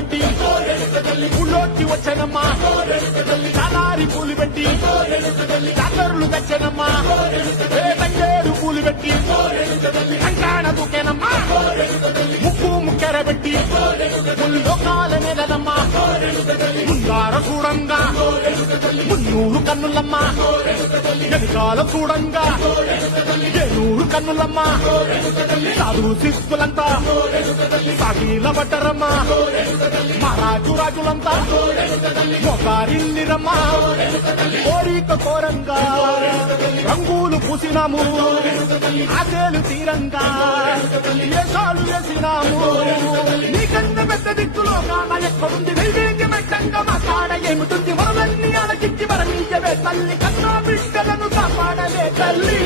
పెట్టి ఊళ్ళోకి వచ్చనమ్మా చాలారి పూలు పెట్టి జాతరులు తెచ్చనమ్మా తంగేరు పూలు పెట్టి కంకాణ దూకేనమ్మా ముక్కు ముక్కెర పెట్టి ముల్లోకాల నెలనమ్మా ముందార చూడంగా మున్నూరు కన్నులమ్మా వెనకాల చూడంగా ఏనూరు కన్నులమ్మా సాధు శిస్తులంతా సాగిల పడ్డరమ్మా మహారాజు రాజులంతా మోకారిల్లిరమ్మా కోరిక కోరంగా రంగులు పూసినాము ఆశలు తీరంగా వేషాలు వేసినాము నీకన్నా పెద్ద దిక్కులో కాన ఎక్కడుంది నైవేద్యమెట్టంగా మా కాడ ఏమిటుంది మనలన్నీ అలకిచ్చి మరణీయవే తల్లి కన్నా బిడ్డలను కాపాడలే తల్లి